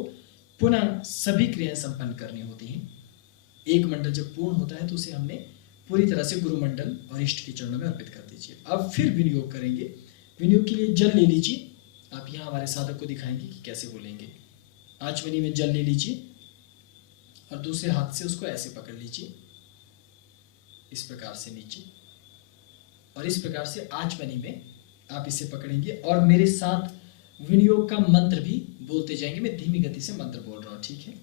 को पुनः सभी क्रियाएं संपन्न करनी होती हैं। एक मंडल जब पूर्ण होता है तो उसे हमने पूरी तरह से गुरु मंडल और इष्ट के चरणों में अर्पित कर दीजिए। अब फिर विनियोग करेंगे। विनियोग के लिए जल ले लीजिए। आप यहाँ हमारे साधक को दिखाएंगे कि कैसे बोलेंगे। आचमनी में जल ले लीजिए और दूसरे हाथ से उसको ऐसे पकड़ लीजिए, इस प्रकार से नीचे, और इस प्रकार से आचमनी में आप इसे पकड़ेंगे और मेरे साथ विनियोग का मंत्र भी बोलते जाएंगे। मैं धीमी गति से मंत्र बोल रहा हूँ, ठीक है?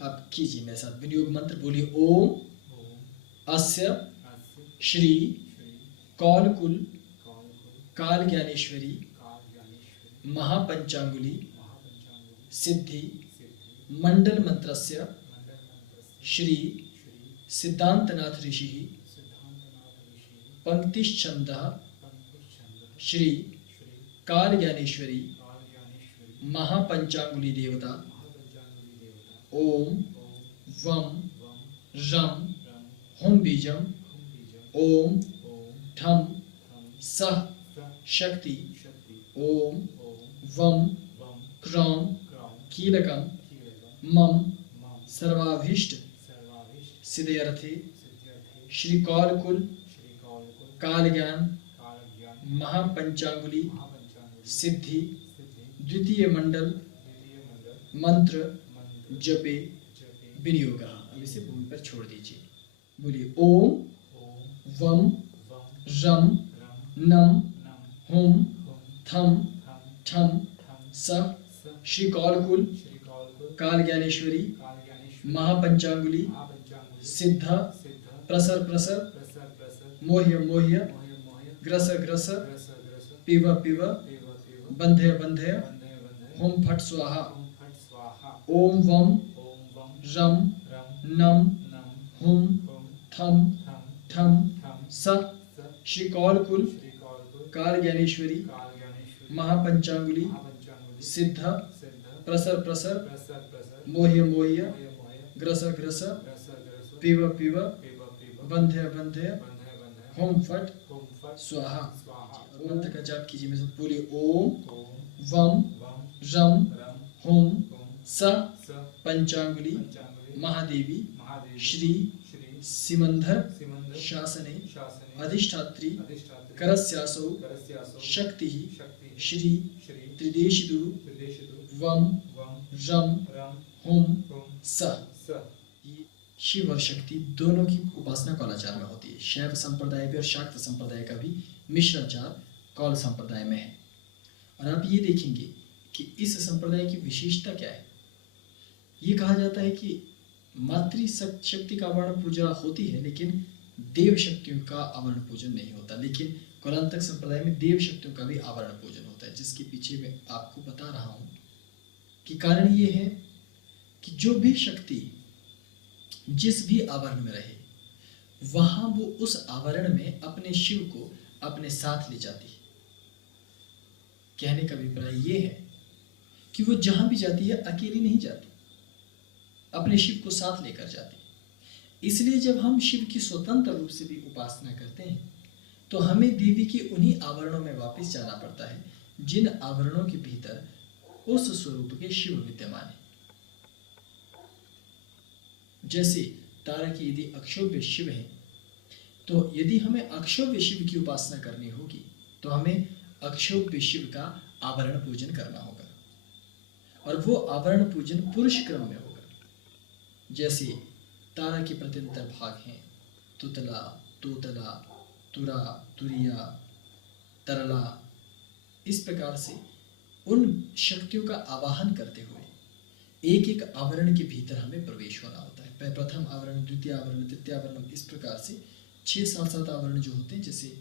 आप कीजिए मेरे साथ विनियोग मंत्र, बोलिए ओम अस्य श्री कौलकुल काल ज्ञानेश्वरी महापंचांगुली सिद्धि मंडल मंत्रस्य श्री सिद्धांतनाथ ऋषि पंक्तिश्छंदः श्री काल ज्ञानेश्वरी महापंचांगुली देवता ओम वम रम हुम बीजम ओम ठम सह शक्ति ओम वम क्रौम कीलकम मम सर्वाभीष्ट सिद्धयर्थे श्री कौलकुल काल ज्ञान महापंचांगुली सिद्धि द्वितीय मंडल मंत्र जपे विनियोग। अब इसे भूमि पर छोड़ दीजिए। बोलिए ओम वम रम नम हुम थम ठम सह श्री कौलकुल काल ज्ञानेश्वरी महापंचांगुली सिद्ध प्रसर प्रसर मोह्य मोह्य ग्रस ग्रस पिव पिव बंधय बंधय हुम फट स्वाहा ओम वम रम नम हुम थम ठम स श्री कौलकुल काल ज्ञानेश्वरी महापंचांगुली सिद्ध प्रसर प्रसर मोह्य मोह्य ग्रस ग्रस पिव पिव बंधय बंधय हुम फट स्वाहा। मंत्र का जाप कीजिए मेरे साथ। बोलिए ओम वम रम हुम स पंचांगुली महादेवी श्री सिमंधर शासने अधिष्ठात्री करस्यासौ शक्ति श्री त्रिदेशिदुरु वम रम हुम स। शिव और शक्ति दोनों की उपासना कौलाचार में होती है। शैव संप्रदाय भी और शाक्त संप्रदाय का भी मिश्राचार कौल संप्रदाय में है। और आप ये देखेंगे कि इस संप्रदाय की विशेषता क्या है। ये कहा जाता है कि मातृ शक्ति का आवरण पूजा होती है लेकिन देव शक्तियों का आवरण पूजन नहीं होता। लेकिन कौलांतक संप्रदाय में देव शक्तियों का भी आवरण पूजन होता है, जिसके पीछे मैं आपको बता रहा हूँ कि कारण ये है कि जो भी शक्ति जिस भी आवरण में रहे वहां वो उस आवरण में अपने शिव को अपने साथ ले जाती है। कहने का अभिप्राय ये है कि वो जहां भी जाती है अकेली नहीं जाती, अपने शिव को साथ लेकर जाती है। इसलिए जब हम शिव की स्वतंत्र रूप से भी उपासना करते हैं तो हमें देवी के उन्हीं आवरणों में वापस जाना पड़ता है जिन आवरणों के भीतर उस स्वरूप के शिव विद्यमान है। जैसे तारा की यदि अक्षोभ्य शिव है तो यदि हमें अक्षोभ्य शिव की उपासना करनी होगी तो हमें अक्षोभ्य शिव का आवरण पूजन करना होगा, और वो आवरण पूजन पुरुष क्रम में होगा। जैसे तारा के प्रत्यंतर भाग हैं तुतला, तोतला, तुरा, तुरिया, तरला। इस प्रकार से उन शक्तियों का आवाहन करते हुए एक एक आवरण के भीतर हमें प्रवेश होना होता है। प्रथम आवरण, द्वितीय आवरण, तृतीय आवरण, इस प्रकार से 6-7 आवरण जो होते हैं, जैसे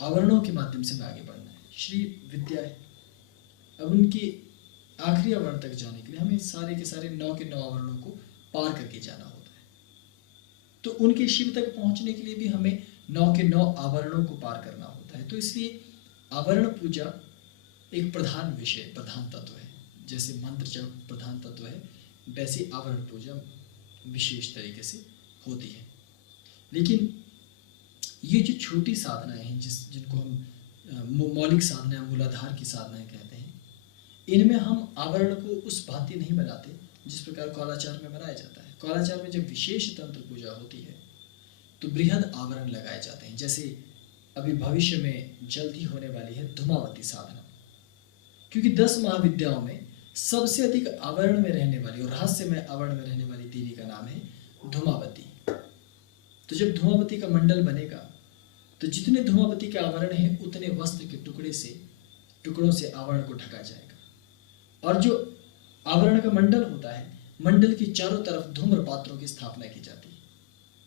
आवरणों के माध्यम से हमें आगे बढ़ना है। श्री विद्या है, अब उनके आखिरी आवरण तक जाने के लिए हमें सारे के सारे 9 के 9 आवरणों को पार करके जाना होता है। तो उनके शिव तक पहुंचने के लिए भी हमें 9 के 9 आवरणों को पार करना होता है। तो इसलिए आवरण पूजा एक प्रधान विषय, प्रधान तत्व है। जैसे मंत्र जब प्रधान तत्व है वैसे आवरण पूजा विशेष तरीके से होती है। लेकिन ये जो छोटी साधनाएं हैं जिनको हम मौलिक साधनाएं, मूलाधार की साधनाएं कहते हैं, इनमें हम आवरण को उस भांति नहीं बनाते जिस प्रकार कौलाचार में बनाया जाता है। कौलाचार में जब विशेष तंत्र पूजा होती है तो बृहद आवरण लगाए जाते हैं। जैसे अभी भविष्य में जल्दी होने वाली है धूमावती साधना, क्योंकि 10 महाविद्याओं में सबसे अधिक आवरण में रहने वाली और रहस्यमय आवरण में रहने वाली देवी का नाम है धूमावती। तो जब धूमावती का मंडल बनेगा तो जितने धूमावती के आवरण हैं उतने वस्त्र के टुकड़ों से आवरण को ढका जाएगा। और जो आवरण का मंडल होता है, मंडल के चारों तरफ धूम्र पात्रों की स्थापना की जाती है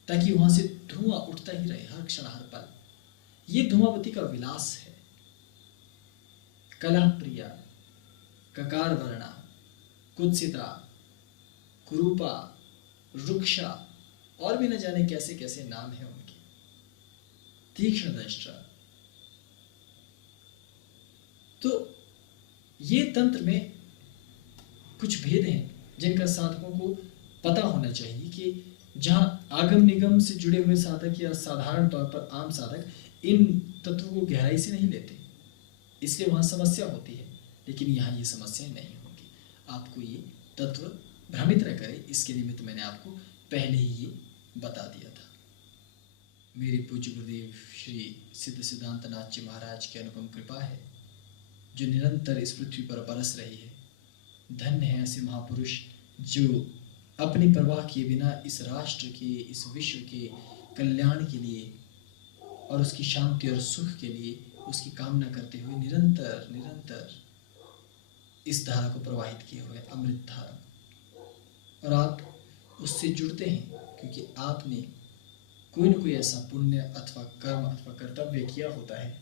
ताकि वहां से धुआं उठता ही रहे हर क्षण हर पल। ये धूमावती का विलास है। कलह प्रिया, ककार वर्णा, कुत्सिता, कुरूपा, रुक्षा और भी न जाने कैसे कैसे नाम हैं उनके। तीक्ष्ण दृष्टा। तो ये तंत्र में कुछ भेद हैं जिनका साधकों को पता होना चाहिए कि जहां आगम निगम से जुड़े हुए साधक या साधारण तौर पर आम साधक इन तत्वों को गहराई से नहीं लेते, इसलिए वहां समस्या होती है। लेकिन यहाँ ये समस्या नहीं होगी। आपको ये तत्व भ्रमित न करे, इसके निमित्त मैंने आपको पहले ही ये बता दिया था। मेरे पूज्य गुरुदेव श्री सिद्ध सिद्धांतनाथ जी महाराज की अनुपम कृपा है जो निरंतर इस पृथ्वी पर बरस रही है। धन्य है ऐसे महापुरुष जो अपनी परवाह किए बिना इस राष्ट्र के, इस विश्व के कल्याण के लिए और उसकी शांति और सुख के लिए उसकी कामना करते हुए निरंतर इस धारा को प्रवाहित किए हुए अमृत धारा। और आप उससे जुड़ते हैं क्योंकि आपने कोई न कोई ऐसा पुण्य अथवा कर्म अथवा कर्तव्य किया होता है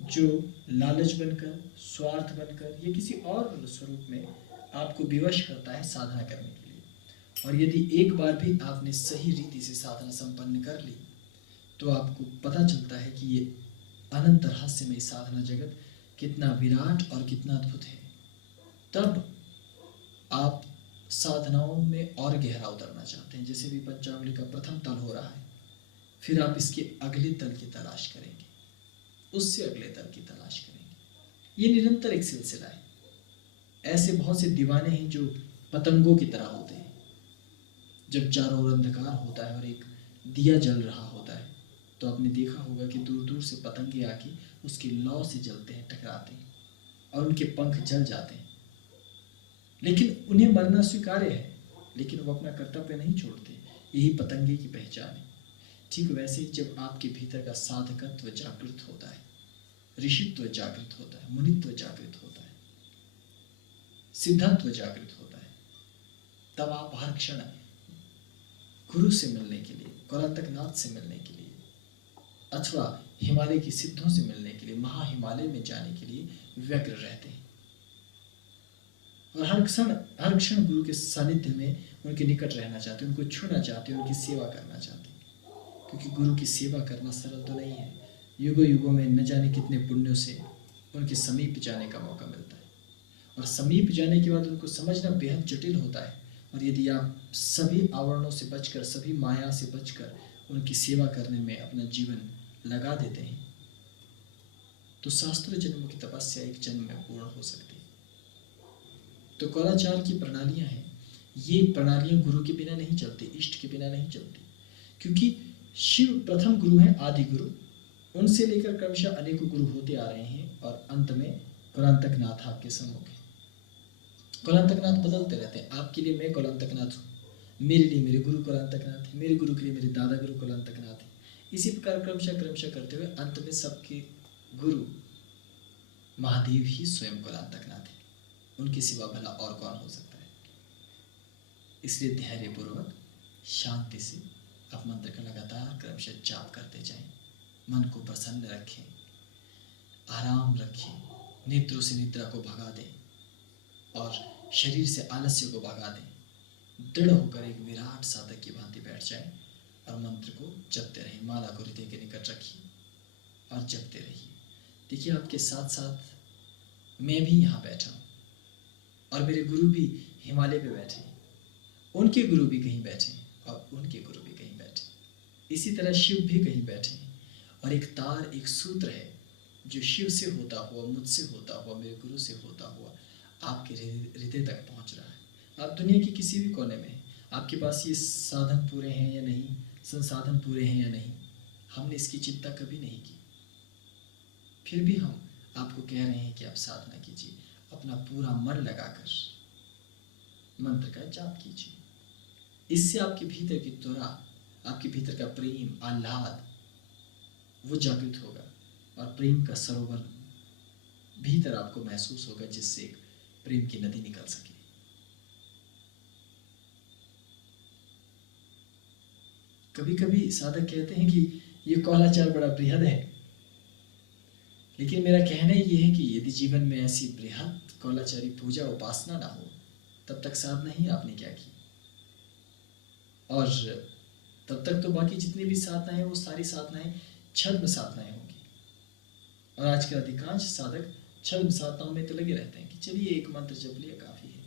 जो लालच बनकर, स्वार्थ बनकर या किसी और स्वरूप में आपको विवश करता है साधना करने के लिए। और यदि एक बार भी आपने सही रीति से साधना संपन्न कर ली तो आपको पता चलता है कि ये अनंत रहस्यमय साधना जगत कितना विराट और कितना अद्भुत है। तब आप साधनाओं में और गहरा उतरना चाहते हैं। जैसे भी पंचांगुली का प्रथम तल हो रहा है, फिर आप इसके अगले तल की तलाश करेंगे, उससे अगले तल की तलाश करेंगे। ये निरंतर एक सिलसिला है। ऐसे बहुत से दीवाने हैं जो पतंगों की तरह होते हैं। जब चारों ओर अंधकार होता है और एक दिया जल रहा होता है तो आपने देखा होगा कि दूर दूर से पतंगे आके उसकी लौ से जलते हैं, टकराते हैं और उनके पंख जल जाते हैं। लेकिन उन्हें मरना स्वीकार्य है, लेकिन वो अपना कर्तव्य नहीं छोड़ते। यही पतंगे की पहचान है। ठीक वैसे ही जब आपके भीतर का साधकत्व जागृत होता है, ऋषित्व जागृत होता है, मुनित्व जागृत होता है, सिद्धत्व जागृत होता है, तब आप हर क्षण गुरु से मिलने के लिए, कौलांतकनाथ से मिलने के लिए अथवा हिमालय की सिद्धों से मिलने के लिए, महा हिमालय में जाने के लिए व्यग्र रहते हैं। और हर क्षण गुरु के सानिध्य में उनके निकट रहना चाहते हैं, उनको छूना चाहते हैं, उनकी सेवा करना चाहते हैं। क्योंकि गुरु की सेवा करना सरल तो नहीं है। युगों युगों में न जाने कितने पुण्यों से उनके समीप जाने का मौका मिलता है और समीप जाने के बाद उनको समझना बेहद जटिल होता है। और यदि आप सभी आवरणों से बचकर, सभी माया से बचकर उनकी सेवा करने में अपना जीवन लगा देते हैं तो शास्त्र जन्मों की तपस्या एक जन्म में पूर्ण हो सकती है। तो कौलाचार की प्रणालियां हैं, ये प्रणालियां गुरु के बिना नहीं चलती, इष्ट के बिना नहीं चलती। क्योंकि शिव प्रथम गुरु हैं, आदि गुरु, उनसे लेकर क्रमशः अनेकों गुरु होते आ रहे हैं और अंत में कौलांतकनाथ आपके सम्मुख है। कौलांतकनाथ बदलते रहते हैं। आपके लिए मैं कौलांतकनाथ हूँ, मेरे लिए मेरे गुरु कौलांतकनाथ है, मेरे गुरु के लिए मेरे दादा गुरु कौलांतकनाथ है। इसी प्रकार क्रमशः करते हुए अंत में सबके गुरु महादेव ही स्वयं कौलांतकनाथ है। उनके सिवा भला और कौन हो सकता है। इसलिए धैर्यपूर्वक शांति से आप मंत्र का लगातार क्रमशः जाप करते जाएं। मन को प्रसन्न रखें, आराम रखें, नेत्रों से निद्रा को भगा दें और शरीर से आलस्य को भगा दें। दृढ़ होकर एक विराट साधक की भांति बैठ जाएं और मंत्र को जपते रहें। माला को हृदय के निकट रखिए और जपते रहिए। देखिए, आपके साथ साथ मैं भी यहाँ बैठा हूँ और मेरे गुरु भी हिमालय पे बैठे हैं, उनके गुरु भी कहीं बैठे हैं और उनके गुरु भी कहीं बैठे हैं। इसी तरह शिव भी कहीं बैठे हैं और एक तार, एक सूत्र है जो शिव से होता हुआ, मुझसे होता हुआ, मेरे गुरु से होता हुआ आपके हृदय तक पहुंच रहा है। आप दुनिया के किसी भी कोने में हैं, आपके पास ये साधन पूरे हैं या नहीं, संसाधन पूरे हैं या नहीं, हमने इसकी चिंता कभी नहीं की। फिर भी हम आपको कह रहे हैं कि आप साधना कीजिए, अपना पूरा मन लगाकर मंत्र का जाप कीजिए। इससे आपके भीतर की त्वरा, आपके भीतर का प्रेम, आह्लाद वो जागृत होगा और प्रेम का सरोवर भीतर आपको महसूस होगा, जिससे एक प्रेम की नदी निकल सके। कभी कभी साधक कहते हैं कि ये कौलाचार बड़ा बृहद है, लेकिन मेरा कहना ये है कि यदि जीवन में ऐसी बृहद कौलाचारी पूजा उपासना ना हो, तब तक साधना ही आपने क्या की। और तब तक तो बाकी जितनी भी साधनाएं हैं वो सारी साधनाएं छद्म साधनाएं होंगी। और आज के अधिकांश साधक छद्म साधनाओं में तो लगे रहते हैं कि चलिए एक मंत्र जप लिया काफ़ी है,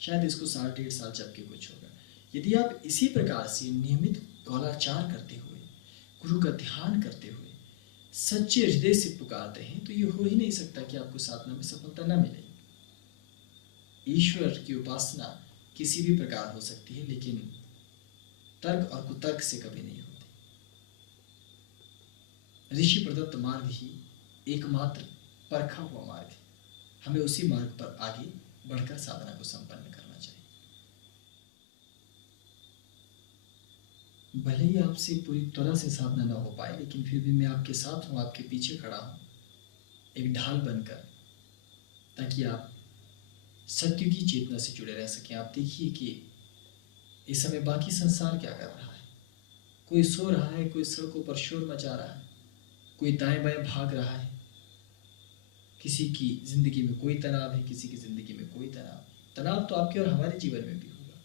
शायद इसको 1.5 साल जप के कुछ होगा। यदि आप इसी प्रकार से नियमित कौलाचार करते हुए, गुरु का ध्यान करते हुए सच्चे हृदय से पुकारते हैं, तो ये हो ही नहीं सकता कि आपको साधना में सफलता न मिले। ईश्वर की उपासना किसी भी प्रकार हो सकती है, लेकिन तर्क और कुतर्क से कभी नहीं होती। ऋषि प्रदत्त मार्ग ही एकमात्र परखा हुआ मार्ग है। हमें उसी मार्ग पर आगे बढ़कर साधना को संपन्न करना चाहिए। भले ही आपसे पूरी तरह से साधना न हो पाए, लेकिन फिर भी मैं आपके साथ हूँ, आपके पीछे खड़ा हूँ, एक ढाल बनकर, ताकि आप सत्य की चेतना से जुड़े रह सकें। आप देखिए कि इस समय बाकी संसार क्या कर रहा है। कोई सो रहा है, कोई सड़कों पर शोर मचा रहा है, कोई दाएं बाएं भाग रहा है। किसी की जिंदगी में कोई तनाव है, किसी की जिंदगी में कोई तनाव तो आपके और हमारे जीवन में भी होगा,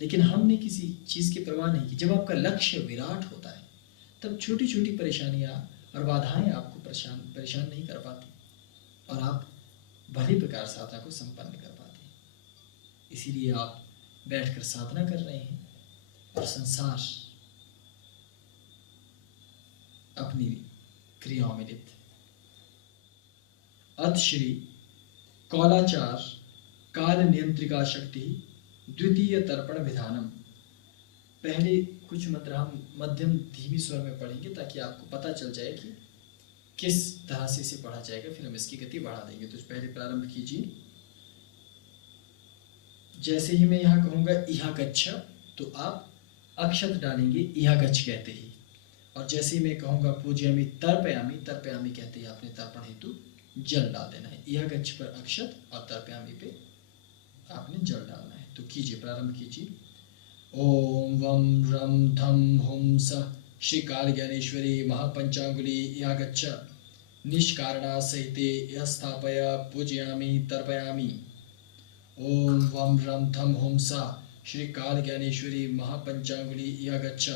लेकिन हमने किसी चीज़ की परवाह नहीं की। जब आपका लक्ष्य विराट होता है, तब छोटी छोटी परेशानियां और बाधाएं आपको परेशान नहीं कर पाती, और आप भली प्रकार साधना को संपन्न कर पाते हैं। इसीलिए आप बैठकर साधना कर रहे हैं और संसार अपनी क्रियाओं में लिप्त। अथ श्री कौलाचार काल नियंत्रिका शक्ति द्वितीय तर्पण विधानम। पहले कुछ मंत्र हम मध्यम धीमी स्वर में पढ़ेंगे, ताकि आपको पता चल जाए कि किस तरह से इसे पढ़ा जाएगा, फिर हम इसकी गति बढ़ा देंगे। तो पहले प्रारंभ कीजिए। जैसे ही मैं यहाँ कहूँगा इहा गच्छ, तो आप अक्षत डालेंगे इहा गच्छ कहते ही। और जैसे ही मैं कहूँगा पूजयामि तर्पयामि, तर्पयामि कहते ही आपने तर्पण हेतु जल डाल देना है। इहा गच्छ पर अक्षत और तर्पयामि पे आपने जल डालना है। तो कीजिए, प्रारंभ कीजिए। ओम वम रम धम हुम स श्री काल ज्ञानेश्वरी महापंचांगुली इहा गच्छ निष्कारणा सहिते यह स्थापय पूजयामि तर्पयामि। ओम वम रम थम हुम सा श्री काल ज्ञानेश्वरी महापंचांगुली इहा गच्छ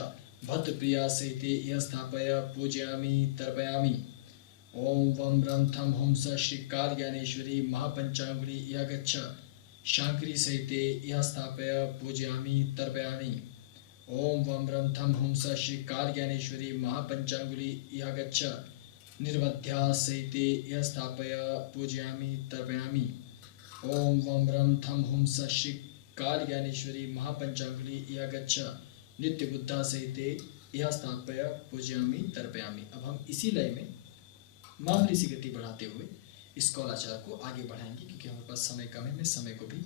भद्र प्रिया सहिते यह स्थापय पूजयामि तर्पयामि। ओम वम रम थम हुम सा श्री काल ज्ञानेश्वरी महापंचांगुली इहा गच्छ शांकरी सहिते यह स्थापय पूजयामि तर्पयामि। ओम वम रम थम हुम सा श्री काल ज्ञानेश्वरी महापंचांगुली इहा गच्छ निर्वध्या सहिते यह स्थापय पूजयामि तर्पयामि। ओम वम रम थम हुम स श्री काल ज्ञानेश्वरी महापंचांगुली इहा गच्छ नित्य बुद्धा सहिते यह स्थापय पूजयामि तर्पयामि। अब हम इसी लय में मामूली सी गति बढ़ाते हुए इस कौलाचार को आगे बढ़ाएंगे, क्योंकि हमारे पास समय कम है। मैं समय को भी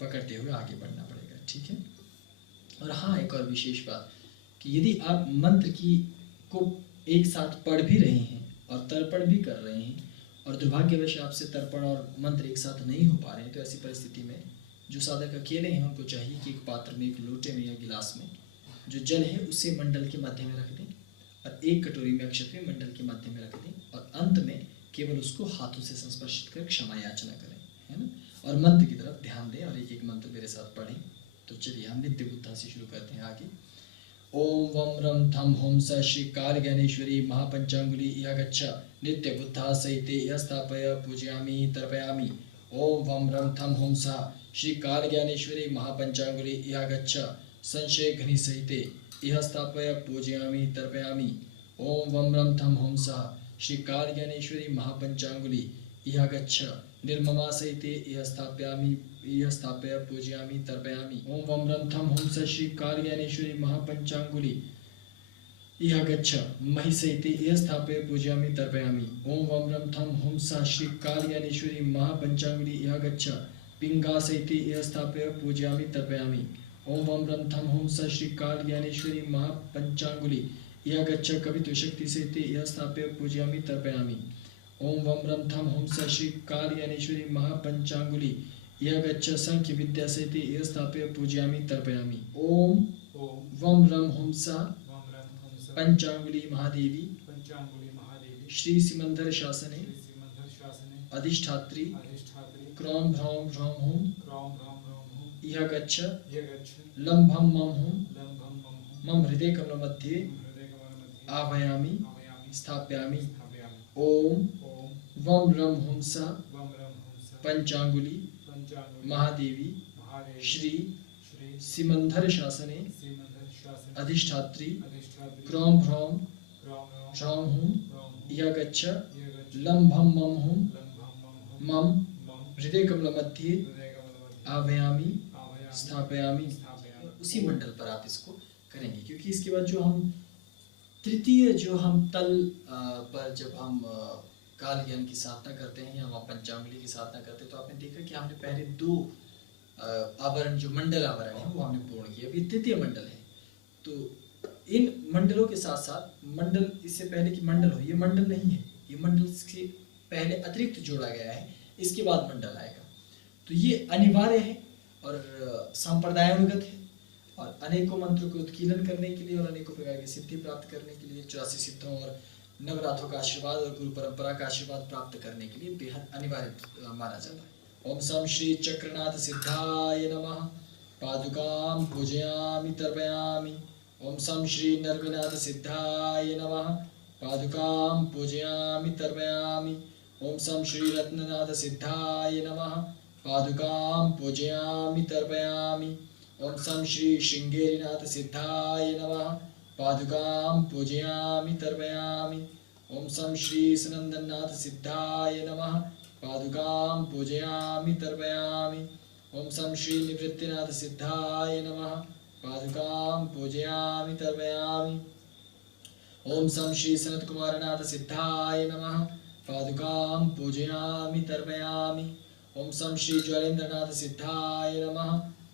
पकड़ते हुए आगे बढ़ना पड़ेगा, ठीक है। और हाँ, एक और विशेष बात कि यदि आप मंत्र को एक साथ पढ़ भी रहे हैं और तर्पण भी कर रहे हैं, और दुर्भाग्यवश आपसे तर्पण और मंत्र एक साथ नहीं हो पा रहे हैं, तो ऐसी परिस्थिति में जो साधक अकेले हैं उनको चाहिए कि एक पात्र में, एक लोटे में या गिलास में जो जल है उसे मंडल के मध्य में रख दें, और एक कटोरी में अक्षत में मंडल के मध्य में रख दें, और अंत में केवल उसको हाथों से संस्पर्शित कर क्षमा याचना करें, है ना। और मंत्र की तरफ ध्यान दें और एक एक मंत्र मेरे साथ पढ़ें। तो चलिए हम नित्य बुद्धा से शुरू करते हैं आगे। ओम वम रम थम हुम स श्री काल ज्ञानेश्वरी महापंचांगुली इहा गच्छ नित्य बुद्धा सहिते यह स्थापय पूजयामि तर्पयामि। ओम वम रम थम हुम स श्री काल ज्ञानेश्वरी महापंचांगुली इहा गच्छ संशय घनी सहिते यह स्थापय पूजयामि तर्पयामि। ओम वम रम थम हुम स श्री काल ज्ञानेश्वरी महापंचांगुली इह गच्छ निर्ममा सहिते इह स्थाप्य पूजयामि तर्पयामि। ओम वम रम थम हुम स श्री काल ज्ञानेश्वरी महापंचांगुली इह गच्छ महि सहिते इह स्थाप्य पूजयामि तर्पयामि। ओम वम रम थम हुम स श्री काल ज्ञानेश्वरी महापंचांगुली इह गच्छ पिंगा सहिते इह स्थाप्य पूजयामि तर्पयामि। ओम वम रम थम हुम स श्री काल ज्ञानेश्वरी महापंचांगुली इह गच्छ कवितु शक्ति सहिते इह स्थाप्य पूजयामि तर्पयामि। ओम वम रम थम हुम स श्री काल ज्ञानेश्वरी महापंचांगुली यह गच्छ संख्य विद्या सहिते इह स्थाप्य पूजयामि तर्पयामि। ओम वम रम हुम स पंचांगुली महादेवी श्री सिमंदर शासने अधिष्ठात्री क्रौम भ्रौम भ्रौम हुम इह गच्छ लंभम मम हुम मम हृदय कमल मध्ये आह्वयामि स्थापयामि। ओम वम रम हुम स पंचांगुली महादेवी श्री सिमंदर शासने अधिष्ठात्री क्रौम भ्रौम भ्रौम हुम इह गच्छ लंभम मम हुम मम हृदय कमल मध्ये आह्वयामि स्थापयामि। उसी मंडल पर आप इसको करेंगे, क्योंकि इसके बाद जो हम तृतीय जो हम तल पर जब हम काल ज्ञान की साधना करते हैं या हम पंचांगुली की साधना करते हैं, तो आपने देखा कि हमने पहले 2 आवरण जो मंडल आवरण है वो हमने पूर्ण किया। अभी तृतीय मंडल है, तो इन मंडलों के साथ साथ मंडल, इससे पहले कि मंडल हो, ये मंडल नहीं है, ये मंडल से पहले अतिरिक्त जोड़ा गया है, इसके बाद मंडल आएगा। तो ये अनिवार्य है और संप्रदायानुगत है, और अनेकों मंत्रों को उत्कीर्णन करने के लिए और अनेकों प्रकार की सिद्धि प्राप्त करने के लिए 84 सिद्धों और नवरात्रों का आशीर्वाद और गुरु परंपरा का आशीर्वाद प्राप्त करने के लिए बेहद अनिवार्य माना जाता है। ओम सम श्री चक्रनाथ सिद्धाय नमः पादुकां पूजयामि तर्पयामि। ओम सम श्री नरविनाथ सिद्धाय नमः पादुकां पूजयामि तर्पयामि। ओम सम श्री रत्ननाथ सिद्धाय नमः पादुकां पूजयामि तर्पयामि। ओम सम श्री श्रृंगेरीनाथ सिद्धाय नमः पादुकां पूजयामि तर्पयामि। ओम सम श्री सनंदनाथ सिद्धाय नमः पादुकां पूजयामि तर्पयामि। ओम सम श्री निवृत्तिनाथ सिद्धाय नमः पादुकां पूजयामि तर्पयामि। ओम सम श्री सनत कुमारनाथ सिद्धाय नमः पादुकां पूजयामि तर्पयामि। ओम सम श्री ज्वालेंद्रनाथ सिद्धाय नमः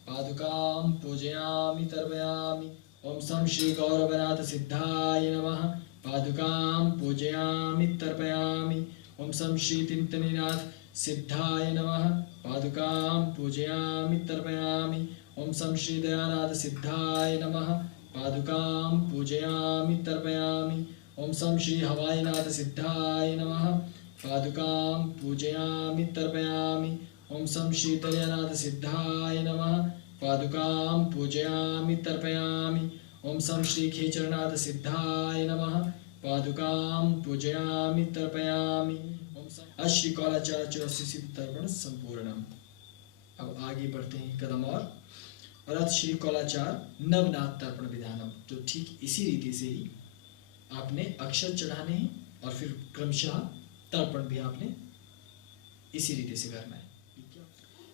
पादुकां पूजयामि तर्पयामि। ओम सम श्री गौरवनाथ सिद्धाय नमः पादुकां पूजयामि तर्पयामि। ओम सम श्री तिंतनीनाथ सिद्धाय नमः पादुकां पूजयामि तर्पयामि। ओम सम श्री दयानाथ सिद्धाय नमः पादुकां पूजयामि तर्पयामि। ओम सम श्री हवाईनाथ सिद्धाय नमः पादुकां पूजयामि तर्पयामि। ओम सम श्री तलयनाथ सिद्धाय नमः पादुकां पूजयामि तर्पयामि। ओम सम श्री खेचरनाथ सिद्धाय नमः पादुकां पूजयामि तर्पयामि। ओम सम अश्री कालाचार 84 सिद्ध तर्पण संपूर्णम। अब आगे बढ़ते हैं कदम और अथ श्री कालाचार नवनाथ तर्पण विधानम। तो ठीक इसी रीति से ही आपने अक्षर चढ़ाने हैं और फिर क्रमशः तर्पण भी आपने इसी रीति से करना है।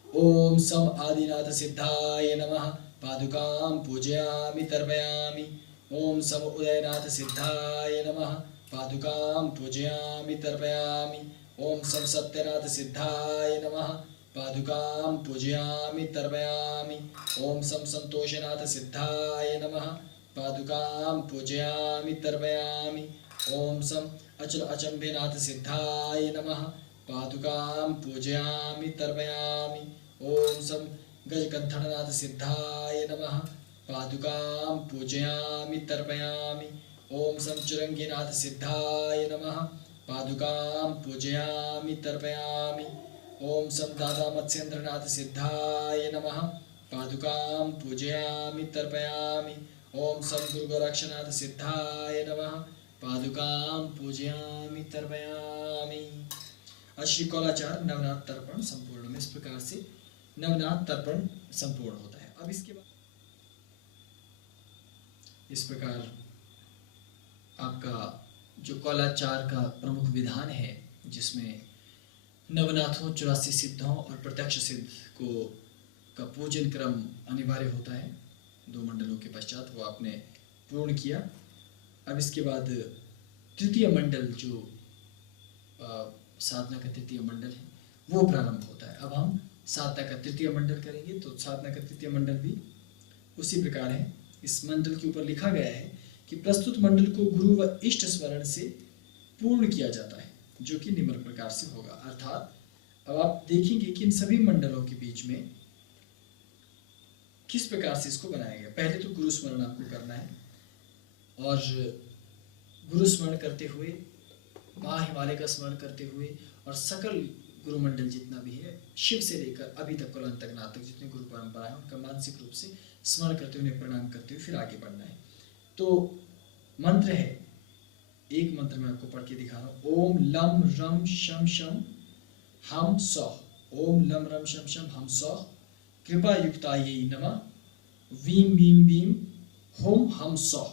ओम सम आदिनाथ सिद्धाय नमः पादुकां पूजयामि तर्पयामि। ओम सम उदयनाथ सिद्धाय नमः पादुकां पूजयामि तर्पयामि। ओम सम सत्यनाथ सिद्धाय नमः पादुकां पूजयामि तर्पयामि। ओम सम संतोषनाथ सिद्धाय नमः पादुकां पूजयामि तर्पयामि। ओम सम अचल अचंबेनाथ सिद्धाय नमः पादुकां पूजयामि तर्पयामि। ओम सम गजकंठनाथ सिद्धाय नमः पादुकां पूजयामि तर्पयामि। ओम सम चुरंगीनाथ सिद्धाय नमः पादुकां पूजयामि तर्पयामि। ओम सम दादा मत्स्येंद्रनाथ सिद्धाय नमः पादुकां पूजयामि तर्पयामि। ओम सम गुरु गोरक्षनाथ सिद्धाय नमः पादुकां पूजयामि तर्पयामि। अश्री कौलाचार नवनाथ तर्पण संपूर्ण में इस प्रकार से नवनाथ तर्पण संपूर्ण होता है। अब इसके बाद इस प्रकार आपका जो कौलाचार का प्रमुख विधान है, जिसमें नवनाथों, 84 सिद्धों और प्रत्यक्ष सिद्ध को का पूजन क्रम अनिवार्य होता है 2 मंडलों के पश्चात, वो आपने पूर्ण किया। अब इसके बाद तृतीय मंडल जो साधना का तृतीय मंडल है वो प्रारंभ होता है। अब हम साधना का तृतीय मंडल करेंगे। तो साधना का तृतीय मंडल भी उसी प्रकार है। इस मंडल के ऊपर लिखा गया है कि प्रस्तुत मंडल को गुरु व इष्ट स्मरण से पूर्ण किया जाता है, जो कि निम्न प्रकार से होगा। अर्थात अब आप देखेंगे कि इन सभी मंडलों के बीच में किस प्रकार से इसको बनाया गया। पहले तो गुरु स्मरण आपको करना है, और गुरु स्मरण करते हुए, माँ हिमालय का स्मरण करते हुए, और सकल गुरु मंडल जितना भी है, शिव से लेकर अभी तक कुलांत तक नाथ तक जितने गुरु परंपरा है, उनका मानसिक रूप से स्मरण करते हुए, प्रणाम करते हुए फिर आगे बढ़ना है। तो मंत्र है, एक मंत्र मैं आपको पढ़ के दिखा रहा हूँ। ओम लम रम शम शम हम सौः। ओम लम रम शम शम हम सौः कृपा युक्तायै नमः। वीम बीम बीम होम हम सौः।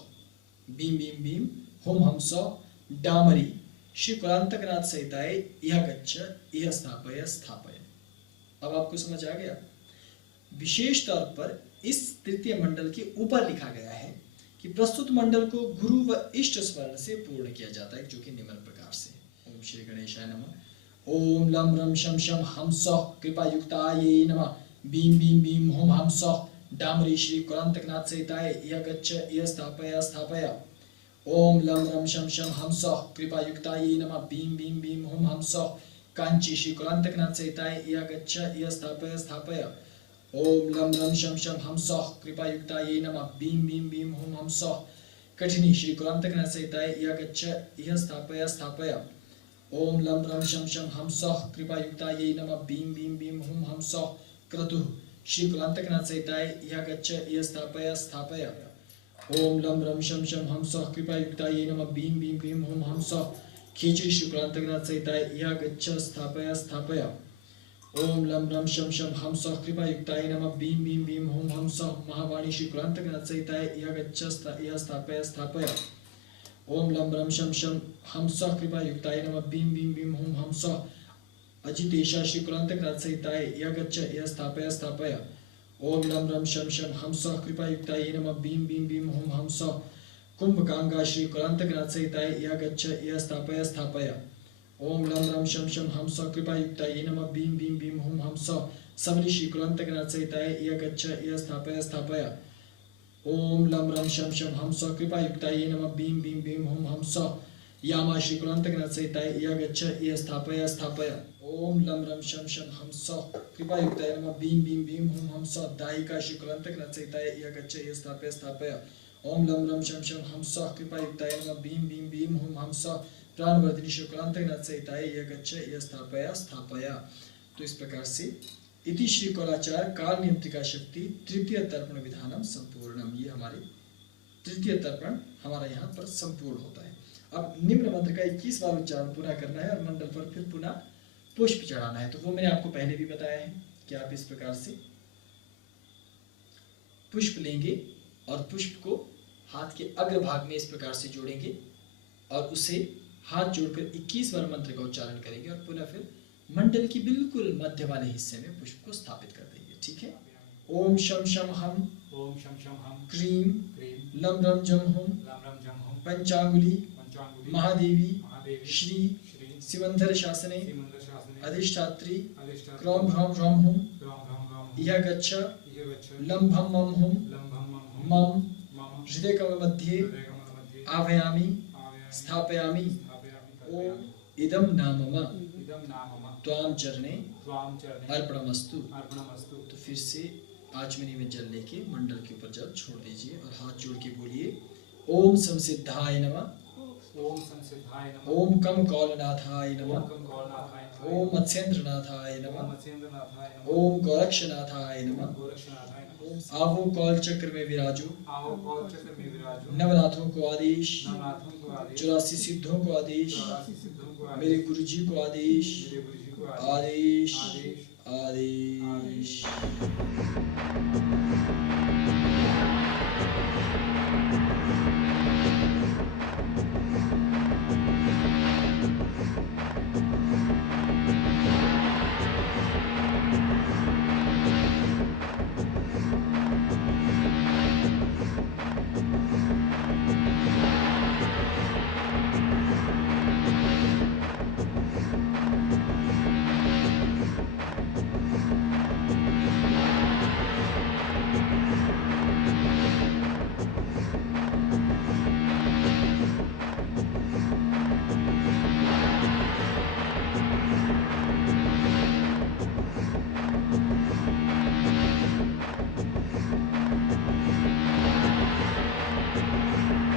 बीम बीम बीम होम हम सौः डामरी श्री कुलांतकनाथ सहिताय यह गच्छ यह स्थापय स्थापय। अब आपको समझ आ गया। विशेष तौर पर इस तृतीय मंडल के ऊपर लिखा गया है कि प्रस्तुत मंडल को गुरु व इष्ट स्मरण से पूर्ण किया जाता है, जो कि निम्न प्रकार से। ओम श्री गणेशाय नमः। ओम लम रम शम शम हम सौः कृपा युक्तायै नमः। बीम बीम बीम होम हम सौः डामरी श्री कुलांतकनाथ सहिताय यह गच्छ यह स्थापय स्थापय। ओम लम रम शम शम हम सौः कृपा युक्तायै नमः। बीम बीम बीम होम हम सौः कांची श्री कुलांतकनाथ सहिताय यह गच्छ यह स्थापय स्थापय। ओम लम रम शम शम हम सौः कृपा युक्तायै नमः। बीम बीम बीम होम हम सौः कठिनी श्री कुलांतकनाथ सहिताय यह गच्छ यह स्थापय स्थापय। ओम लम रम शम शम हम सौः कृपा युक्तायै नमः। बीम बीम बीम होम हम सौः क्रतुः श्री कुलांतकनाथ सहिताय यह गच्छ यह स्थापय स्थापय। ओम लम रम शम शम हम सौः कृपा युक्तायै नमः। बीम बीम बीम होम हम सौः खींची श्री कुलांतकनाथ सहिताय यह गच्छ स्थापय स्थापय। ओम लम रम शम शम हम सौः कृपा युक्तायै नमः। बीम बीम बीम होम हम सौः महावाणी श्री कुलांतकनाथ सहिताय यह गच्छ यह स्थापय स्थापय। ओम लम रम शम शम हम सौः कृपा युक्तायै नमः। बीम बीम बीम होम हम सौः अजितेशा श्री कुलांतकनाथ सहिताय यह गच्छ यह स्थापय स्थापय। ओम लम रम शम शम हम सौः कृपा युक्तायै नमः। बीम बीम बीम होम हम सौः कुंभकांगा श्री कुलांतकनाथ सहिताय यह गच्छ यह स्थापय स्थापय। ओम लम रम शम शम हम सौः कृपा युक्तायै नमः। बीम बीम बीम होम हम सौः सबरी श्री कुलांतकनाथ सहिताय यह गच्छ यह स्थापय स्थापय। ओम लम रम शम शम हम सौः कृपा युक्तायै नमः। बीम बीम बीम होम हम सौः यामा श्री कुलांतकनाथ सहिताय यह गच्छ यह स्थापय स्थापय। ओम लम रम शम शम हम सौः कृपा युक्तायै नमः। बीम बीम बीम होम हम सौः दायिका श्री कुलांतकनाथ सहिताय यह गच्छ यह स्थापय स्थापय। ओम लम रम शम शम हम सौः कृपा युक्तायै नमः। बीम बीम बीम होम हम सौः प्राणवर्धिनी श्री कुलांतकनाथ सहिताय यह गच्छ यह स्थापय स्थापय। तो इस प्रकार से इति श्री कौलाचार काल नियंत्रिका शक्ति तृतीय तर्पण विधानम संपूर्णम। ये हमारे तृतीय तर्पण हमारा यहाँ पर संपूर्ण होता है। अब निम्न मंत्र का 21वां उच्चारण पुनः करना है और मंडल पर फिर पुनः पुष्प चढ़ाना है। तो वो मैंने आपको पहले भी बताया है कि आप इस प्रकार से पुष्प लेंगे और पुष्प को हाथ के अग्रभाग में इस प्रकार से जोड़ेंगे और उसे हाथ जोड़कर 21 बार मंत्र का उच्चारण करेंगे और पुनः फिर मंडल की बिल्कुल मध्य वाले हिस्से में पुष्प को स्थापित कर देंगे। ठीक है। ओम शम शम हम क्रीम लम रम जम हम पंचांगुली महादेवी श्री सिमंदर शासने अधिष्ठात्री क्रौम भ्रम भ्रम हम यह गच्छ लम भम मम हम मम हृदय कमल मध्ये आभयामि स्थापयामि। ओम इदम नामम त्वाम चरणे अर्पणमस्तु। तो फिर से आचमनी में जल लेके मंडल के ऊपर जल छोड़ दीजिए और हाथ जोड़ के बोलिए ओम संसिद्धाय नमः। ओम कम कौलनाथाय नमः। ओम मत्स्येंद्रनाथाय नमः। ओम गोरक्षनाथाय नमः। आवो कौल चक्र में विराजो नवनाथों को आदेश 84 सिद्धों को आदेश मेरे गुरुजी को आदेश आदेश आदेश।